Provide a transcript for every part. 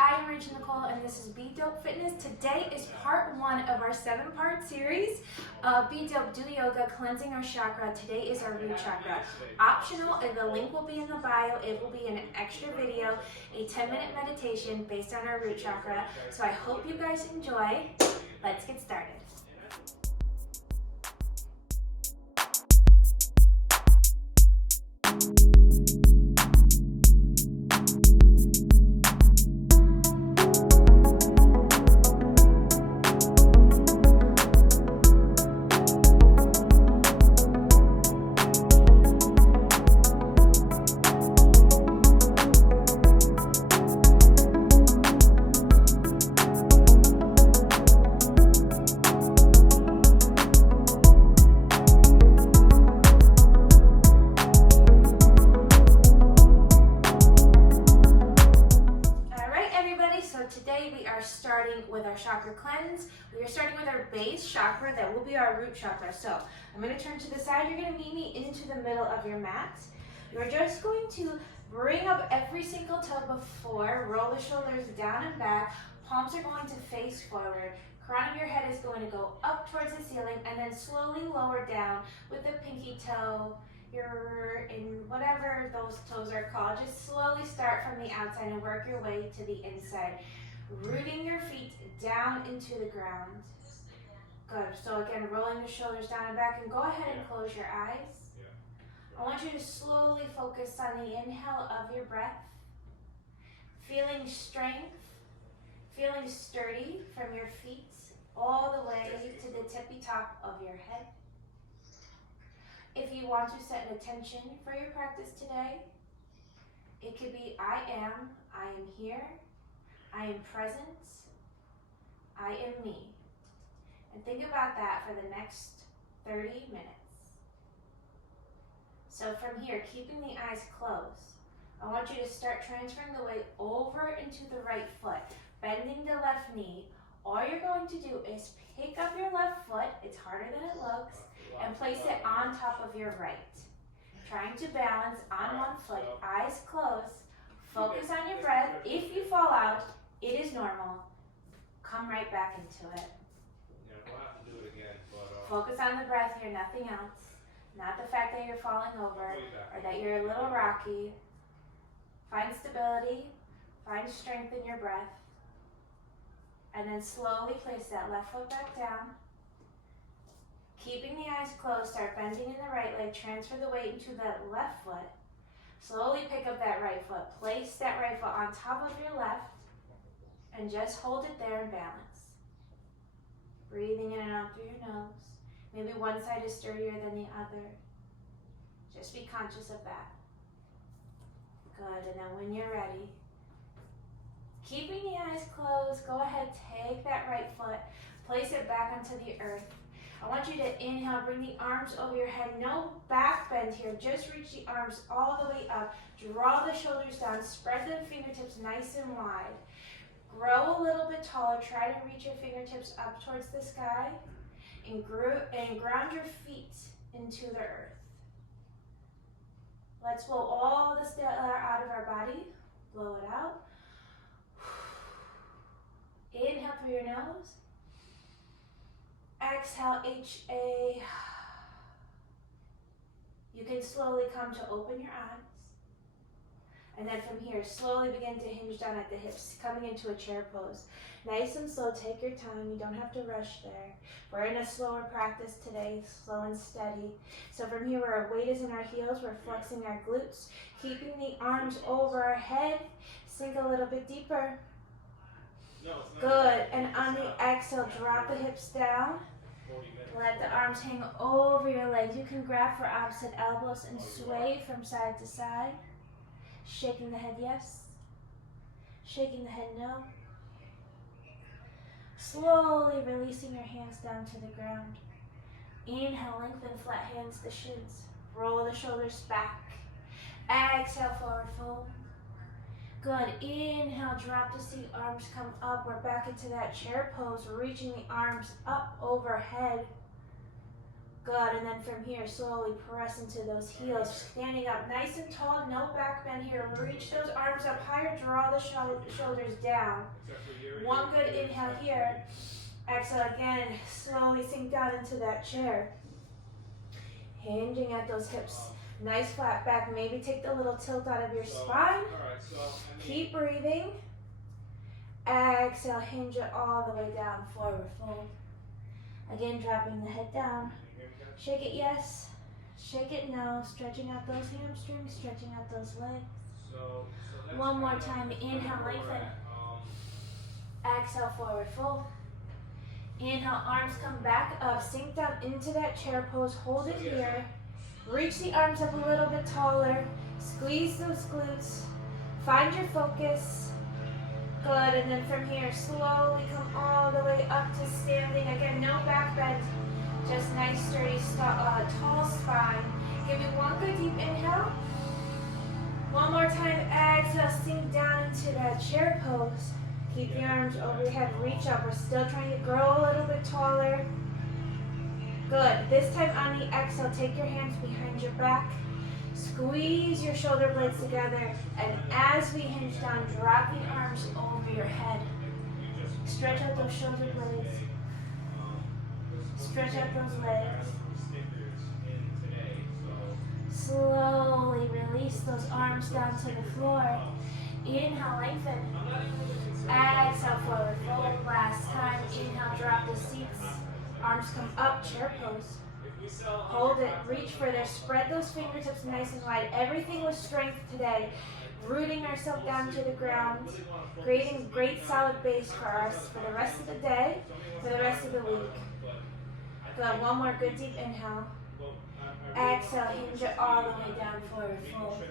I am Nicole, and this is Be Dope Fitness. Today is part 1 of our 7-part series of Be Dope Do Yoga, Cleansing Our Chakra. Today is our root chakra. Optional, and the link will be in the bio. It will be an extra video, a 10-minute meditation based on our root chakra. So I hope you guys enjoy. Let's get started. Today we are starting with our chakra cleanse. We are starting with our base chakra, that will be our root chakra. So I'm going to turn to the side. You're going to meet me into the middle of your mat. You're just going to bring up every single toe before, roll the shoulders down and back. Palms are going to face forward. Crown of your head is going to go up towards the ceiling and then slowly lower down with the pinky toe. You're in whatever those toes are called. Just slowly start from the outside and work your way to the inside. Rooting your feet down into the ground. Good. So again, rolling the shoulders down and back, and go ahead and close your eyes. I want you to slowly focus on the inhale of your breath. Feeling strength, feeling sturdy from your feet all the way to the tippy top of your head. If you want to set an intention for your practice today, it could be I am here, I am present, I am me. And think about that for the next 30 minutes. So from here, keeping the eyes closed, I want you to start transferring the weight over into the right foot, bending the left knee. All you're going to do is pick up your left foot, it's harder than it looks, and place it on top of your right. Trying to balance on one foot, eyes closed, focus on your breath. If you fall out, it is normal. Come right back into it. We'll have to do it again, but focus on the breath here, nothing else. Not the fact that you're falling over or that you're a little rocky. Find stability, find strength in your breath, and then slowly place that left foot back down. Keeping the eyes closed, start bending in the right leg, transfer the weight into that left foot. Slowly pick up that right foot, place that right foot on top of your left, and just hold it there and balance. Breathing in and out through your nose. Maybe one side is sturdier than the other. Just be conscious of that. Good, and then when you're ready, keeping the eyes closed, go ahead, take that right foot, place it back onto the earth. I want you to inhale, bring the arms over your head. No back bend here, just reach the arms all the way up. Draw the shoulders down, spread the fingertips nice and wide. Grow a little bit taller, try to reach your fingertips up towards the sky, and ground your feet into the earth. Let's blow all the air out of our body. Blow it out. Inhale through your nose. Exhale, HA. You can slowly come to open your eyes. And then from here, slowly begin to hinge down at the hips, coming into a chair pose. Nice and slow, take your time. You don't have to rush there. We're in a slower practice today, slow and steady. So from here, where our weight is in our heels, we're flexing our glutes, keeping the arms over our head. Sink a little bit deeper. Good, and on the exhale, drop the hips down. Let the arms hang over your legs. You can grab for opposite elbows and sway from side to side. Shaking the head yes. Shaking the head no. Slowly releasing your hands down to the ground. Inhale, lengthen flat hands to shins. Roll the shoulders back. Exhale, forward fold. Good. Inhale, drop to seat, arms come up. We're back into that chair pose, reaching the arms up overhead. Good, and then from here, slowly press into those heels, standing up nice and tall, no back bend here. Reach those arms up higher, draw the shoulders down. One good inhale here. Exhale again, slowly sink down into that chair. Hinging at those hips. Nice flat back, maybe take the little tilt out of your spine. Keep breathing. Exhale, hinge it all the way down, forward fold. Again, dropping the head down. Shake it yes, shake it no. Stretching out those hamstrings, stretching out those legs. One more time, inhale, lengthen. Exhale, forward fold. Inhale, arms come back up, sink down into that chair pose, hold it here. Reach the arms up a little bit taller, squeeze those glutes, find your focus. Good, and then from here, slowly come all the way up to standing. Again, no back bend, just nice sturdy tall spine. Give me one good deep inhale. One more time, exhale, sink down into that chair pose. Keep the arms over your head, reach up. We're still trying to grow a little bit taller. Good. This time on the exhale, take your hands behind your back. Squeeze your shoulder blades together. And as we hinge down, drop the arms over your head. Stretch out those shoulder blades. Stretch out those legs. Slowly release those arms down to the floor. Inhale, lengthen. Exhale, forward fold. Last time. Inhale, drop the seats. Arms come up, chair pose. Hold it, reach further. Spread those fingertips nice and wide. Everything with strength today. Rooting ourselves down to the ground. Creating great solid base for us for the rest of the day, for the rest of the week. Good, one more good deep inhale. Exhale, hinge it all the way down, forward fold.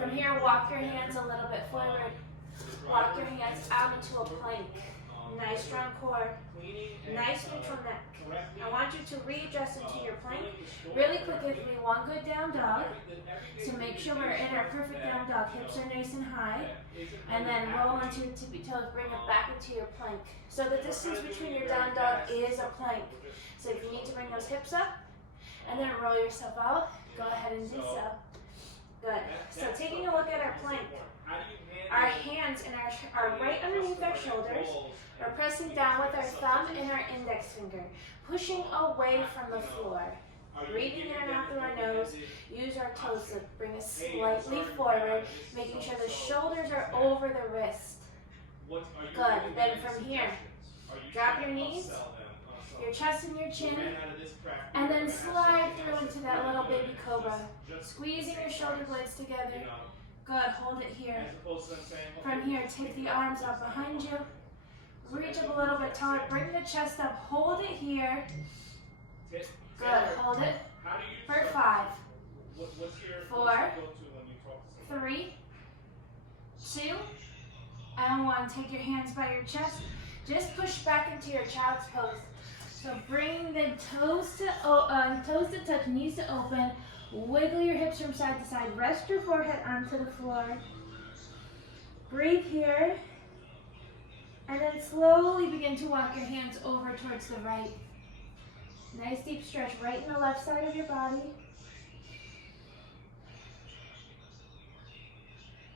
From here, walk your hands a little bit forward. Walk your hands out into a plank. Nice strong core. Nice neutral neck. I want you to readjust into your plank. Really quick, give me one good down dog. So make sure we're in our perfect down dog. Hips are nice and high. And then roll into your tippy toes. Bring it back into your plank. So the distance between your down dog is a plank. So if you need to bring those hips up and then roll yourself out, go ahead and do so. Good. So taking a look at our plank. Our hands are right underneath our shoulders. We're pressing down with our thumb and our index finger, pushing away from the floor. Breathing in and out through our nose. Use our toes to bring us slightly forward, making sure the shoulders are over the wrist. Good. Then from here, drop your knees, your chest and your chin, and then slide through into that little baby cobra. Squeezing your shoulder blades together. Good, hold it here. From here, take the arms up behind you. Reach up a little bit taller. Bring the chest up. Hold it here. Good, hold it for 5, 4, 3, 2, and 1. Take your hands by your chest. Just push back into your child's pose. So bring the toes to touch, knees to open. Wiggle your hips from side to side. Rest your forehead onto the floor. Breathe here. And then slowly begin to walk your hands over towards the right. Nice deep stretch right in the left side of your body.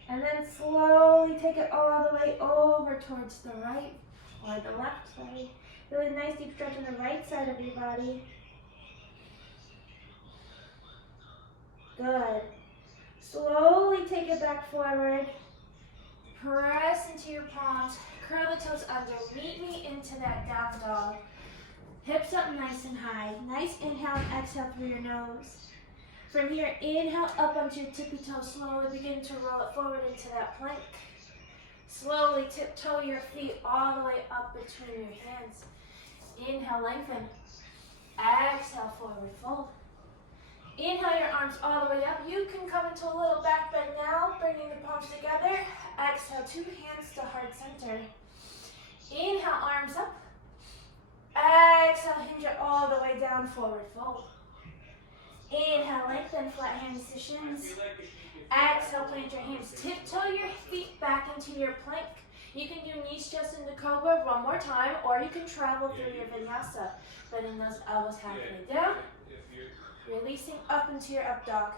And then slowly take it all the way over towards the right or the left side. Really nice deep stretch on the right side of your body. Good. Slowly take it back forward. Press into your palms. Curl the toes under. Meet me into that down dog. Hips up nice and high. Nice inhale and exhale through your nose. From here, inhale up onto your tippy toes. Slowly begin to roll it forward into that plank. Slowly tiptoe your feet all the way up between your hands. Inhale, lengthen. Exhale, forward fold. Inhale your arms all the way up. You can come into a little back bend now, bringing the palms together. Exhale, 2 hands to heart center. Inhale, arms up. Exhale, hinge it all the way down, forward fold. Inhale, lengthen, flat hands to shins. Exhale, plant your hands. Tiptoe your feet back into your plank. You can do knees just into cobra one more time, or you can travel through your vinyasa, bending those elbows halfway down, releasing up into your up dog.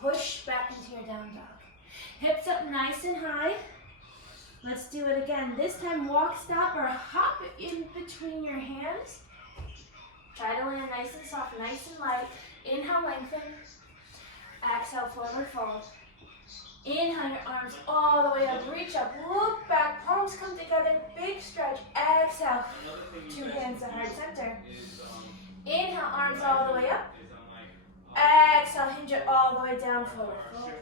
Push back into your down dog. Hips up nice and high. Let's do it again. This time walk, stop, or hop in between your hands. Try to land nice and soft, nice and light. Inhale, lengthen. Exhale, forward fold. Inhale your arms all the way up, reach up, look back, palms come together, big stretch. Exhale, two hands to heart center. Inhale, arms all the way up. Exhale, hinge it all the way down, forward fold.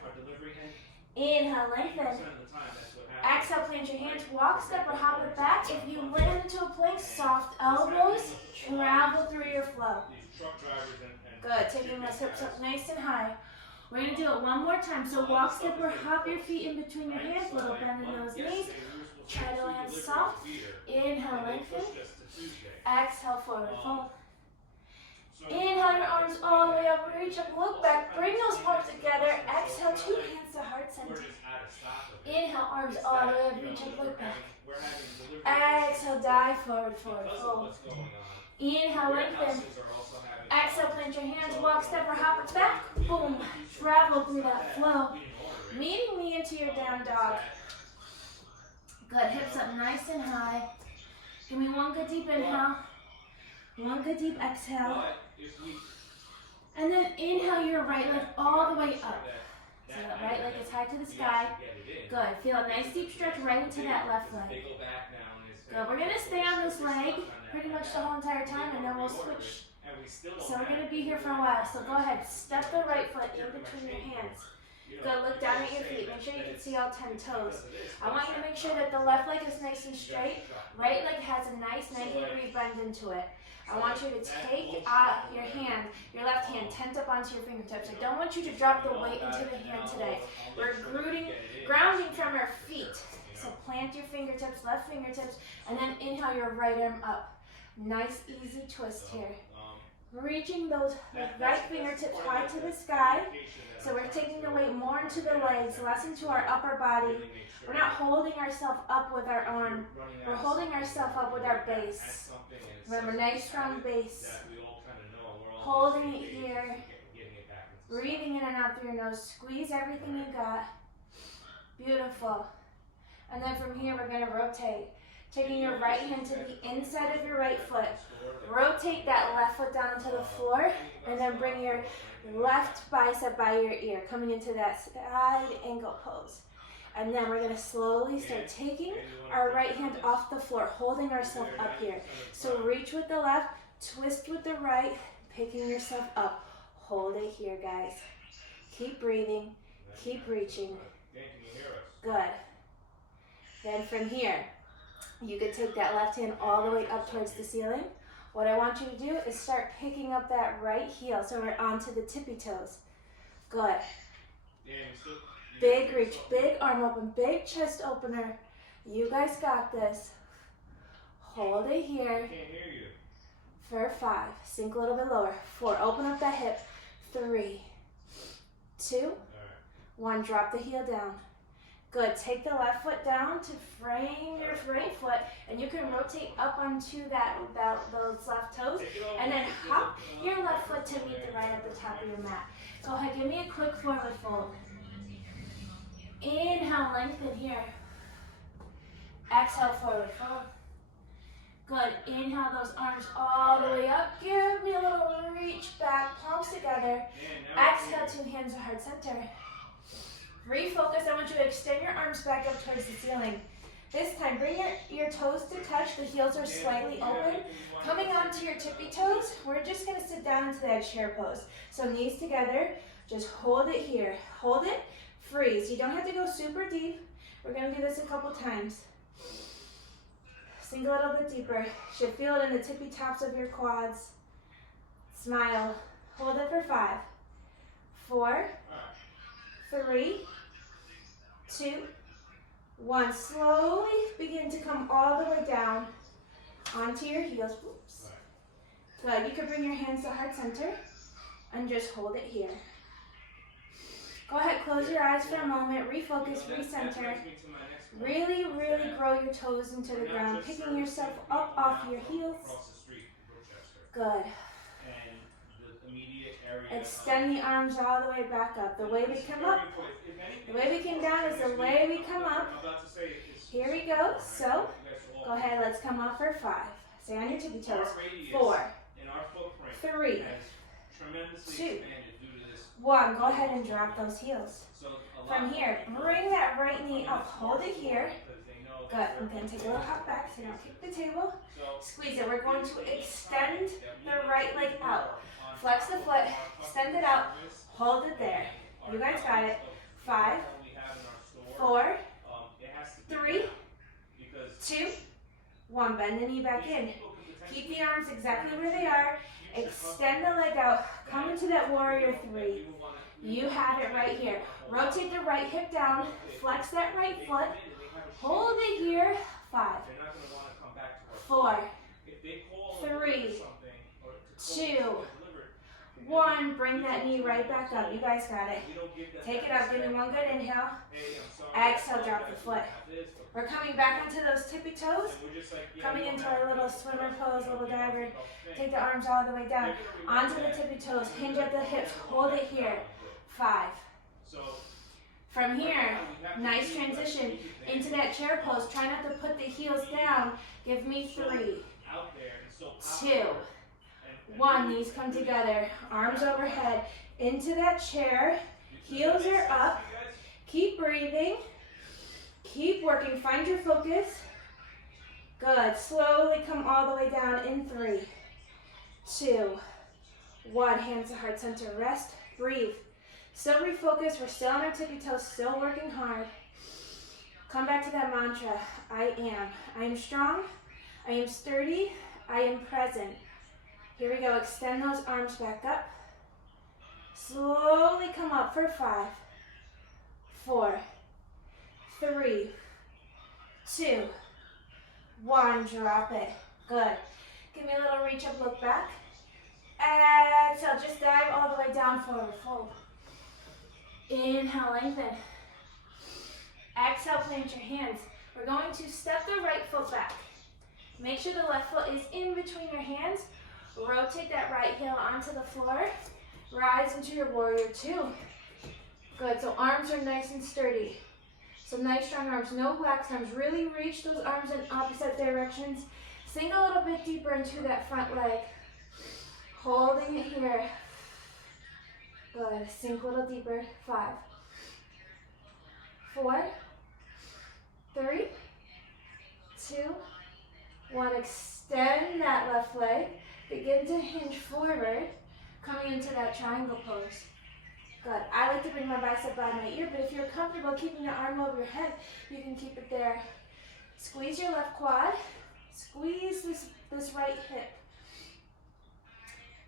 Inhale, lengthen. Exhale, plant your hands, walk, step, or hop it back. If you land into a plank, soft elbows, travel through your flow. Good, taking those hips up nice and high. We're going to do it one more time. So walk, step, or hop your feet in between your hands, little bend in those knees. Try to land soft. Inhale, lengthen. Exhale, forward fold. Inhale your arms all the way up, reach up, look back, bring those palms together. Exhale, two hands to heart center. Inhale, arms all the way up, reach up, look back. Exhale, dive forward, forward fold. Inhale, lengthen. Exhale, plant your hands, walk, step, or hop it back. Boom. Travel through that flow. Meeting me into your down dog. Good, hips up nice and high. Give me one good deep inhale. One good deep exhale. And then inhale your right leg all the way up. So that right leg is high to the sky. Good. Feel a nice deep stretch right into that left leg. Good. We're going to stay on this leg pretty much the whole entire time, and then we'll switch. So we're going to be here for a while. So go ahead. Step the right foot in between your hands. Good. Look down at your feet. Make sure you can see all 10 toes. I want you to make sure that the left leg is nice and straight. Right leg has a nice 90-degree bend into it. I want you to take your hand, your left hand, tent up onto your fingertips. I don't want you to drop the weight into the hand today. We're grounding from our feet. So plant your fingertips, left fingertips, and then inhale your right arm up. Nice, easy twist here. Reaching those right fingertips high to the sky. So we're taking the weight more into the legs, less into our upper body. We're not holding ourselves up with our arm. We're holding ourselves up with our base. Remember, nice strong base. Holding it here. Breathing in and out through your nose. Squeeze everything you got. Beautiful. And then from here, we're going to rotate. Taking your right hand to the inside of your right foot. Rotate that left foot down to the floor. And then bring your left bicep by your ear. Coming into that side angle pose. And then we're going to slowly start taking our right hand off the floor, holding ourselves up here. So reach with the left, twist with the right, picking yourself up. Hold it here, guys. Keep breathing, keep reaching. Good. Then from here, you can take that left hand all the way up towards the ceiling. What I want you to do is start picking up that right heel so we're onto the tippy toes. Good. Big reach, big arm open, big chest opener. You guys got this. Hold it here. For 5. Sink a little bit lower. 4. Open up that hip. 3, 2, 1. Drop the heel down. Good. Take the left foot down to frame your right foot, and you can rotate up onto those left toes, and then hop your left foot to meet the right at the top of your mat. Go ahead, give me a quick forward fold. Inhale, lengthen here. Exhale, forward fold. Good. Inhale those arms all the way up. Give me a little reach back, palms together. Exhale, 2 hands to heart center. Refocus. I want you to extend your arms back up towards the ceiling. This time, bring your toes to touch. The heels are slightly open. Coming onto your tippy toes, we're just going to sit down into that chair pose. So knees together. Just hold it here. Hold it. Freeze. You don't have to go super deep. We're going to do this a couple times. Sink a little bit deeper. Should feel it in the tippy tops of your quads. Smile. Hold it for 5, 4, 3, 2, 1. Slowly begin to come all the way down onto your heels. Oops. Good. You can bring your hands to heart center and just hold it here. Go ahead, close your eyes for a moment, refocus, recenter. Really, really grow your toes into the ground, picking yourself up off your heels. Good. Extend the arms all the way back up. The way we come up, the way we came down is the way we come up. Here we go. So, go ahead, let's come up for 5. Stay on your tippy toes. 4, 3, 2, 1. Go ahead and drop those heels. From here, bring that right knee up. Hold it here. Good. I'm going to take a little hop back so you don't kick the table. Squeeze it. We're going to extend the right leg out. Flex the foot, extend it out, hold it there. You guys got it. 5, 4, 3, 2, 1. Bend the knee back in. Keep the arms exactly where they are. Extend the leg out. Come into that warrior 3. You have it right here. Rotate the right hip down. Flex that right foot. Hold it here. 5, 4, 3, 2, 1. Bring that knee right back up. You guys got it. Take it up. Give me one good inhale. Exhale, drop the foot. We're coming back into those tippy toes. Coming into our little swimmer pose, little diver. Take the arms all the way down. Onto the tippy toes. Hinge at the hips. Hold it here. 5. From here, nice transition into that chair pose. Try not to put the heels down. Give me 3, 2, 1. Knees come together. Arms overhead. Into that chair. Heels are up. Keep breathing. Keep working. Find your focus. Good. Slowly come all the way down in 3, 2, 1. Hands to heart center. Rest. Breathe. Still refocus. We're still on our tippy toes. Still working hard. Come back to that mantra. I am. I am strong. I am sturdy. I am present. Here we go. Extend those arms back up. Slowly come up for 5, 4, 3, 2, 1. Drop it. Good. Give me a little reach up, look back. Exhale. Just dive all the way down, forward fold. Inhale, lengthen. Exhale, plant your hands. We're going to step the right foot back. Make sure the left foot is in between your hands. Rotate that right heel onto the floor. Rise into your warrior 2. Good, so arms are nice and sturdy. So nice strong arms, no lax arms. Really reach those arms in opposite directions. Sink a little bit deeper into that front leg. Holding it here. Good, sink a little deeper. 5, 4, 3, 2, 1. Extend that left leg. Begin to hinge forward, coming into that triangle pose. Good. I like to bring my bicep by my ear, but if you're comfortable keeping your arm over your head, you can keep it there. Squeeze your left quad. Squeeze this right hip.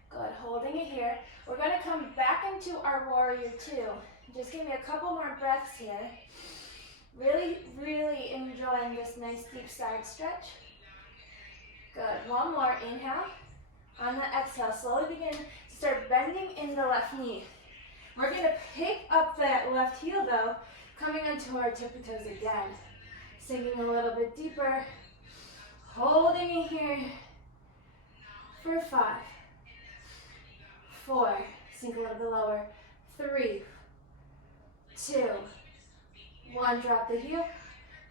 Good. Holding it here. We're going to come back into our warrior 2. Just give me a couple more breaths here. Really, really enjoying this nice deep side stretch. Good. One more. Inhale. On the exhale, slowly begin to start bending in the left knee. We're going to pick up that left heel though, coming into our tippy toes again. Sinking a little bit deeper. Holding it here for 5, 4, sink a little bit lower. 3, 2, 1. Drop the heel.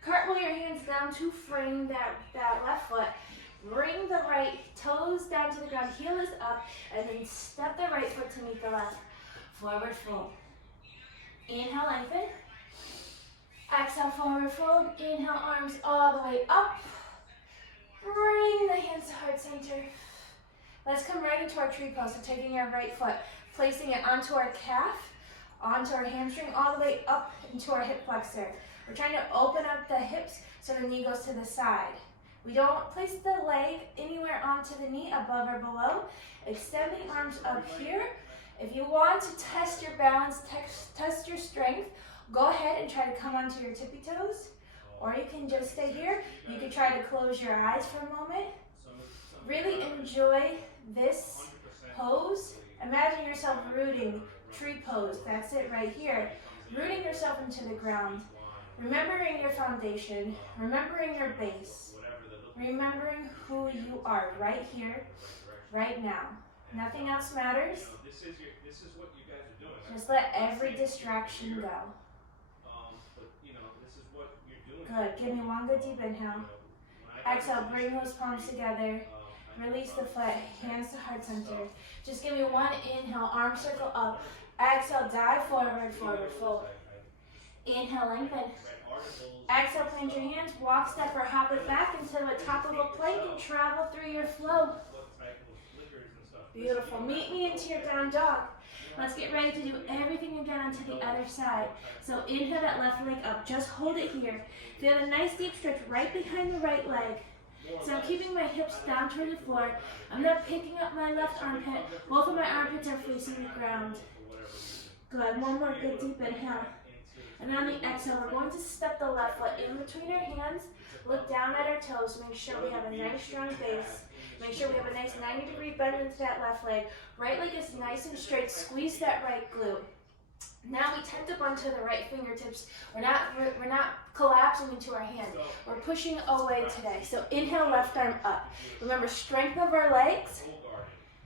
Cartwheel your hands down to frame that left foot. Bring the right toes down to the ground, heel is up, and then step the right foot to meet the left. Forward fold. Inhale, lengthen. Exhale, forward fold. Inhale, arms all the way up. Bring the hands to heart center. Let's come right into our tree pose. So taking our right foot, placing it onto our calf, onto our hamstring, all the way up into our hip flexor. We're trying to open up the hips so the knee goes to the side. We don't place the leg anywhere onto the knee, above or below. Extend the arms up here. If you want to test your balance, test your strength, go ahead and try to come onto your tippy toes. Or you can just stay here. You can try to close your eyes for a moment. Really enjoy this pose. Imagine yourself rooting, tree pose. That's it right here. Rooting yourself into the ground. Remembering your foundation, remembering your base, remembering who you are right here, right now. Nothing else matters. This is what you guys are doing. Just let every distraction go. But this is what you're doing. Good. Give me one good deep inhale. Exhale, bring those palms together. Release the foot, hands to heart center. Just give me one inhale, arm circle up. Exhale, dive forward, forward fold. Inhale, lengthen. Exhale, plant your hands, walk, step, or hop it back into the top of a plank and travel through your flow. Beautiful. Meet me into your down dog. Let's get ready to do everything again onto the other side. So inhale that left leg up. Just hold it here. Feel a nice deep stretch right behind the right leg. So I'm keeping my hips down toward the floor. I'm not picking up my left armpit. Both of my armpits are facing the ground. Good. One more good deep inhale. And then on the exhale, we're going to step the left foot in between our hands. Look down at our toes. Make sure we have a nice strong base. Make sure we have a nice 90-degree bend into that left leg. Right leg is nice and straight. Squeeze that right glute. Now we tent up onto the right fingertips. We're not collapsing into our hand. We're pushing away today. So inhale, left arm up. Remember, strength of our legs,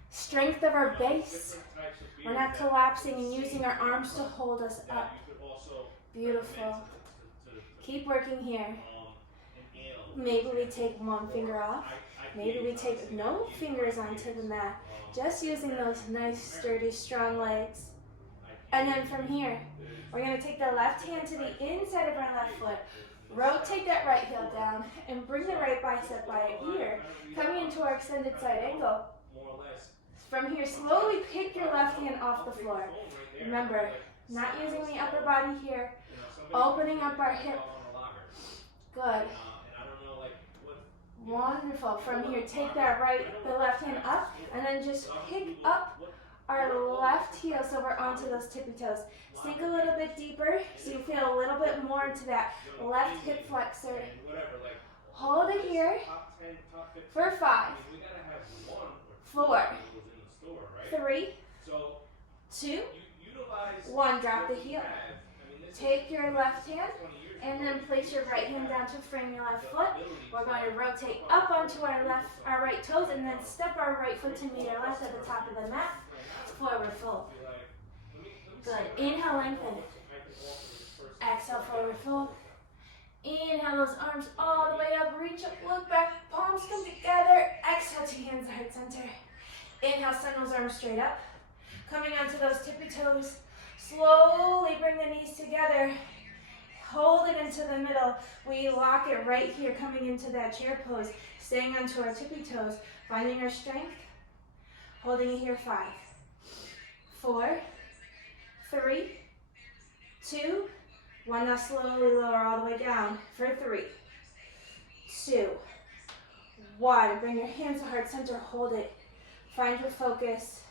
strength of our base. We're not collapsing and using our arms to hold us up. Beautiful. Keep working here. Maybe we take one finger off. Maybe we take no fingers onto the mat. Just using those nice, sturdy, strong legs. And then from here, we're going to take the left hand to the inside of our left foot. Rotate that right heel down and bring the right bicep by your ear, coming into our extended side angle. From here, slowly pick your left hand off the floor. Remember, not using the upper body here, opening up our hip. Good. Wonderful. From here, take that the left hand up, and then just pick up our left heel so we're onto those tippy toes. Sink a little bit deeper so you feel a little bit more into that left hip flexor. Hold it here for 5, 4, 3, 2, 1. Drop the heel. Take your left hand and then place your right hand down to frame your left foot. We're going to rotate up onto our right toes and then step our right foot to meet our left at the top of the mat. Forward fold. Good. Inhale, lengthen. Exhale, forward fold. Inhale those arms all the way up. Reach up, look back. Palms come together. Exhale to hands, heart center. Inhale, send those arms straight up. Coming onto those tippy toes. Slowly bring the knees together. Hold it into the middle. We lock it right here, coming into that chair pose. Staying onto our tippy toes. Finding our strength. Holding it here. 5, 4, 3, 2, 1. Now slowly lower all the way down for 3, 2, 1. Bring your hands to heart center. Hold it. Find your focus.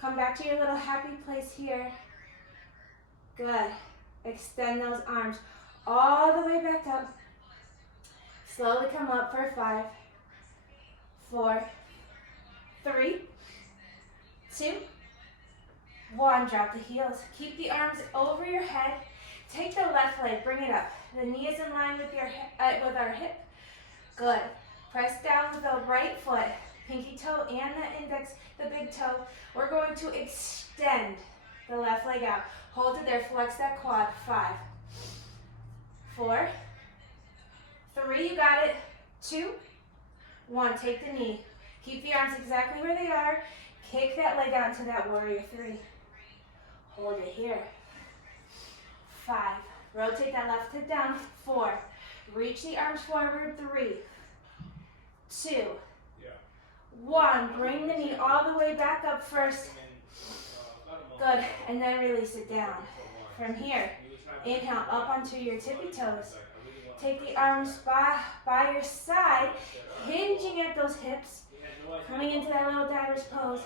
Come back to your little happy place here. Good. Extend those arms all the way back up. Slowly come up for 5, 4, 3, 2, 1. Drop the heels. Keep the arms over your head. Take the left leg. Bring it up. The knee is in line with with our hip. Good. Press down with the right foot, pinky toe and the index, the big toe. We're going to extend the left leg out. Hold it there. Flex that quad. 5, 4, 3. You got it. 2, 1. Take the knee. Keep the arms exactly where they are. Kick that leg out into that warrior 3. Hold it here. 5. Rotate that left hip down. 4. Reach the arms forward. 3, 2, 1. Bring the knee all the way back up first. Good. And then release it down. From here, inhale up onto your tippy toes. Take the arms by your side, hinging at those hips. Coming into that little diver's pose.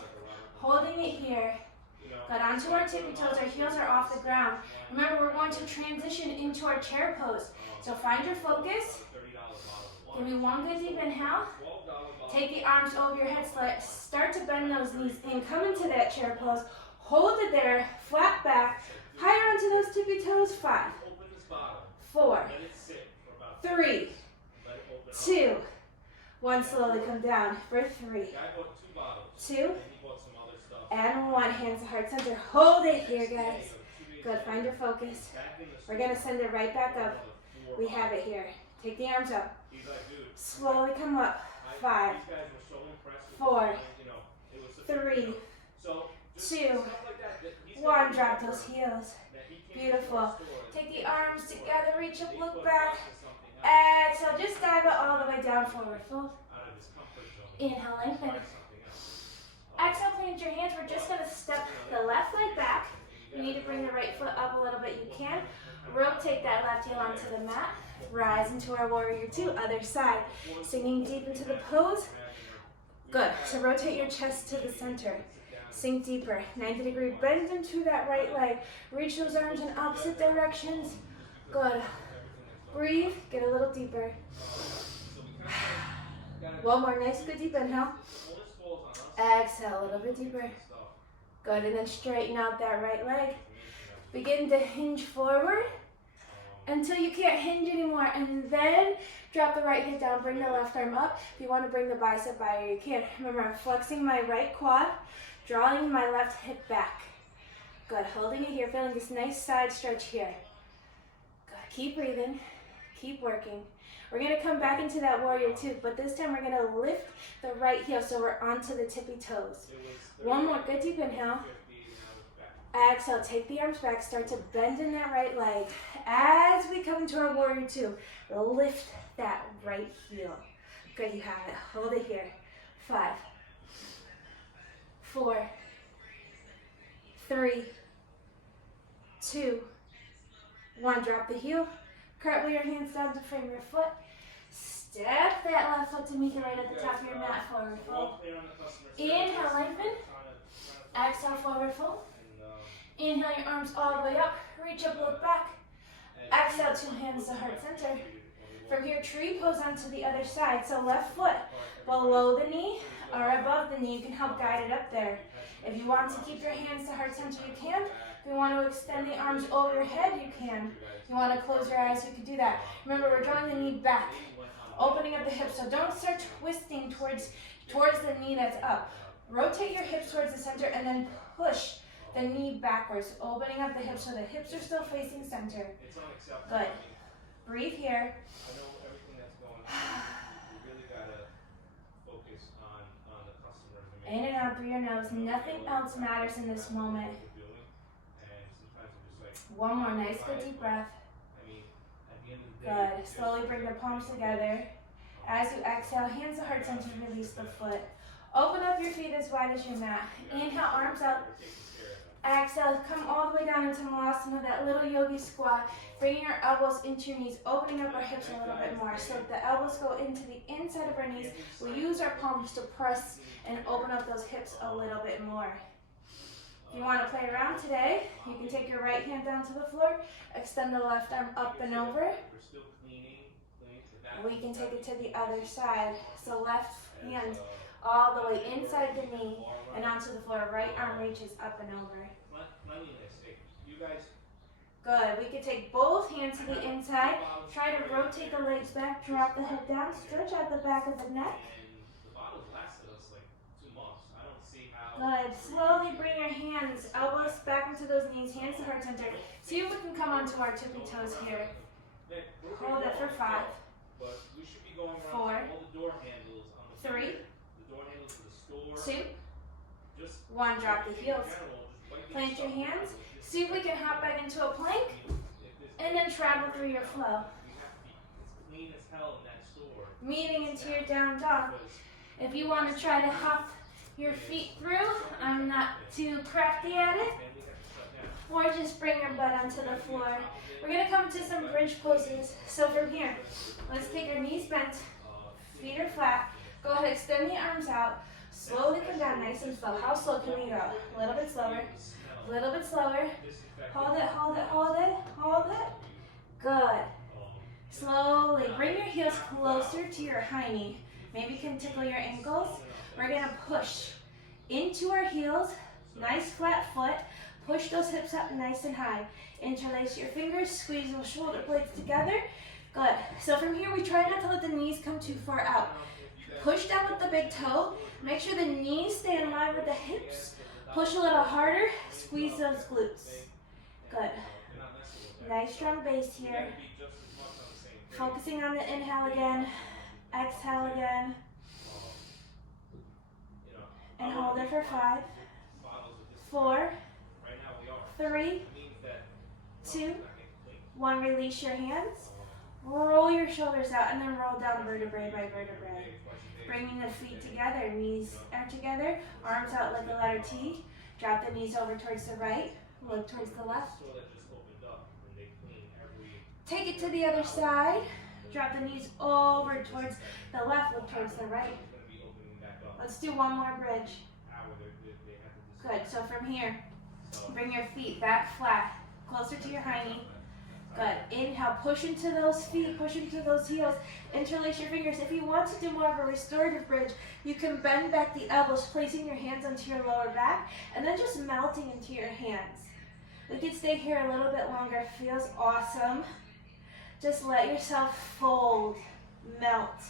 Holding it here. Good. Onto our tippy toes. Our heels are off the ground. Remember, we're going to transition into our chair pose. So find your focus. Give me one good deep inhale. Take the arms over your head. Start to bend those knees in. Come into that chair pose. Hold it there. Flat back. Higher onto those tippy toes. 5, 4, Let it sit for about 3, let it open up. 2, 1. Slowly come down for 3, The guy bought 2 bottles. 2, And he bought some other stuff. and 1. Hands to heart center. Hold it here, Next day, guys. or 2 days Good. later, Find your focus. back in the We're store, going to send it right back another up. 4 We have it bottles. here. Take the arms up. He's like, dude. Slowly come up. 5, These guys were so impressed with 4, this, you know, it was such a, 3, you know, so just 2, stuff like that, he's 1. gonna Drop remember those heels. that he came to Beautiful. our store and Take he the came to our arms store together. Reach and up. he Look put back. us to something else, Exhale. Just dive it all the way down. Forward fold. out of his comfort zone. Inhale. Lengthen. Try something else. Exhale. Plant your hands. We're just going to step the left leg back. You need to bring the right foot up a little bit. You can. Rotate that left heel onto the mat. Rise into our warrior 2. Other side. Sinking deep into the pose. Good. So rotate your chest to the center. Sink deeper. 90-degree bend into that right leg. Reach those arms in opposite directions. Good. Breathe. Get a little deeper. One more. Nice, good deep inhale. Exhale a little bit deeper. Good. And then straighten out that right leg. Begin to hinge forward until you can't hinge anymore. And then drop the right hip down. Bring the left arm up. If you want to bring the bicep by, you can. Remember, I'm flexing my right quad, drawing my left hip back. Good. Holding it here. Feeling this nice side stretch here. Good. Keep breathing. Keep working. We're going to come back into that warrior 2, but this time we're going to lift the right heel so we're onto the tippy toes. One more. Good deep inhale. Exhale, take the arms back, start to bend in that right leg. As we come into our warrior 2, lift that right heel. Good, you have it. Hold it here. 5, 4, 3, 2, 1. Drop the heel. Cartwheel your hands down to frame your foot. Step that left foot to meet the right at the top of your mat. Forward fold. Inhale, lengthen. Exhale, forward fold. Inhale your arms all the way up. Reach up, look back. Exhale, 2 hands to heart center. From here, tree pose onto the other side. So left foot below the knee or above the knee. You can help guide it up there. If you want to keep your hands to heart center, you can. If you want to extend the arms over your head, you can. If you want to close your eyes, you can do that. Remember, we're drawing the knee back, opening up the hips. So don't start twisting towards the knee that's up. Rotate your hips towards the center and then push the knee backwards, opening up the hips so the hips are still facing center. Good. Breathe here. I know everything that's going on. You really gotta focus on the customers. In and out through your nose. Nothing else matters in this moment. One more. Nice, good deep breath. Good. Slowly bring the palms together. As you exhale, hands to heart center, release the foot. Open up your feet as wide as your mat. Inhale, arms up. Exhale, come all the way down into Malasana, that little yogi squat. Bringing your elbows into your knees, opening up our hips a little bit more. So the elbows go into the inside of our knees. We use our palms to press and open up those hips a little bit more. If you want to play around today, you can take your right hand down to the floor, extend the left arm up and over. We can take it to the other side. So left hand all the way inside the knee and onto the floor. Right arm reaches up and over. You guys. Good. We can take both hands to the inside. Try to rotate the legs back, drop the head down, stretch out the back of the neck. The bottles lasted us like 2 months. I don't see how. Good. Slowly bring your hands, elbows back into those knees, hands to heart center. See if we can come onto our tippy toes here. Hold it for 5. But we should be going around 4, all the door handles on the 3, the door handles to the store. 2, Just 1. Drop the heels. general, Plant your hands. See if we can hop back into a plank and then travel through your flow. You have to be as clean as hell in that store. Meeting into your down dog. If you want to try to hop your feet through, I'm not too crafty at it. Or just bring your butt onto the floor. We're going to come to some bridge poses. So from here, let's take our knees bent, feet are flat. Go ahead, extend the arms out. Slowly come down, nice and slow. How slow can we go? A little bit slower. A little bit slower. Hold it, hold it, hold it, hold it. Good. Slowly bring your heels closer to your high knee. Maybe you can tickle your ankles. We're going to push into our heels. Nice flat foot. Push those hips up nice and high. Interlace your fingers, squeeze those shoulder blades together. Good. So from here, we try not to let the knees come too far out. Push down with the big toe. Make sure the knees stay in line with the hips. Push a little harder. Squeeze those glutes. Good. Nice strong base here. Focusing on the inhale again. Exhale again. And hold it for 5, 4, 3, 2, 1. Release your hands. Roll your shoulders out and then roll down vertebrae by vertebrae. Bringing the feet together, knees are together, arms out like a letter T. Drop the knees over towards the right, look towards the left. Take it to the other side. Drop the knees over towards the left, look towards the right. Let's do one more bridge. Good, so from here, bring your feet back flat, closer to your high knee. Good, inhale, push into those feet, push into those heels, interlace your fingers. If you want to do more of a restorative bridge, you can bend back the elbows, placing your hands onto your lower back, and then just melting into your hands. We could stay here a little bit longer, it feels awesome. Just let yourself fold, melt,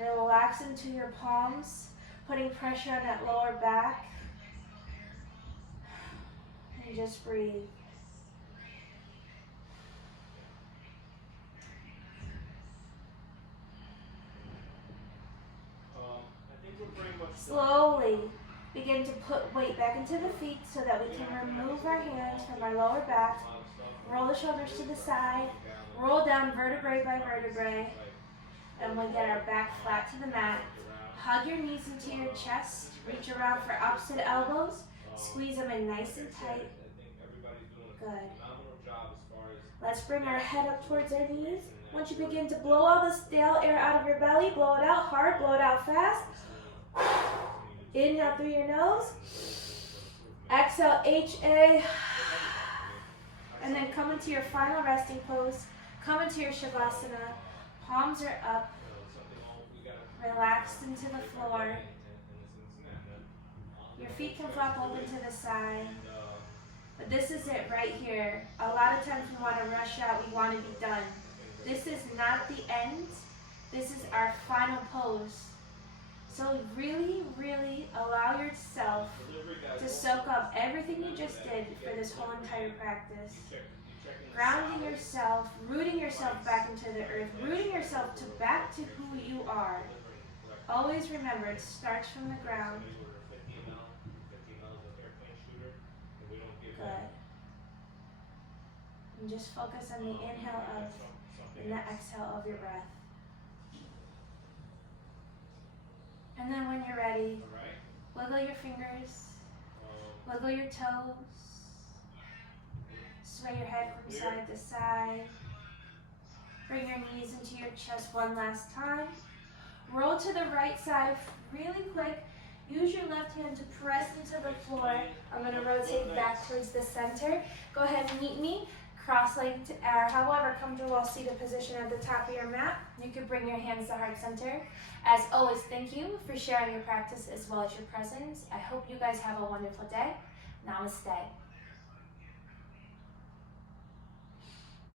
relax into your palms, putting pressure on that lower back, and just breathe. Slowly begin to put weight back into the feet so that we can remove our hands from our lower back, roll the shoulders to the side, roll down vertebrae by vertebrae, and we get our back flat to the mat. Hug your knees into your chest, reach around for opposite elbows, squeeze them in nice and tight. Good. Let's bring our head up towards our knees. Once you begin to blow all the stale air out of your belly, blow it out hard, blow it out fast. Inhale through your nose. Exhale, HA. And then come into your final resting pose. Come into your Shavasana. Palms are up. Relaxed into the floor. Your feet can flop open to the side. But this is it right here. A lot of times we want to rush out. We want to be done. This is not the end. This is our final pose. So really, really allow yourself to soak up everything you just did for this whole entire practice. Grounding yourself, rooting yourself back into the earth, rooting yourself back to who you are. Always remember, it starts from the ground. Good. And just focus on the inhale of and the exhale of your breath. And then when you're ready, wiggle your fingers, wiggle your toes, sway your head from side to side. Bring your knees into your chest one last time. Roll to the right side really quick. Use your left hand to press into the floor. I'm going to rotate back towards the center. Go ahead and meet me. Cross-legged or however comfortable seated position at the top of your mat. You can bring your hands to heart center. As always, thank you for sharing your practice as well as your presence. I hope you guys have a wonderful day. Namaste.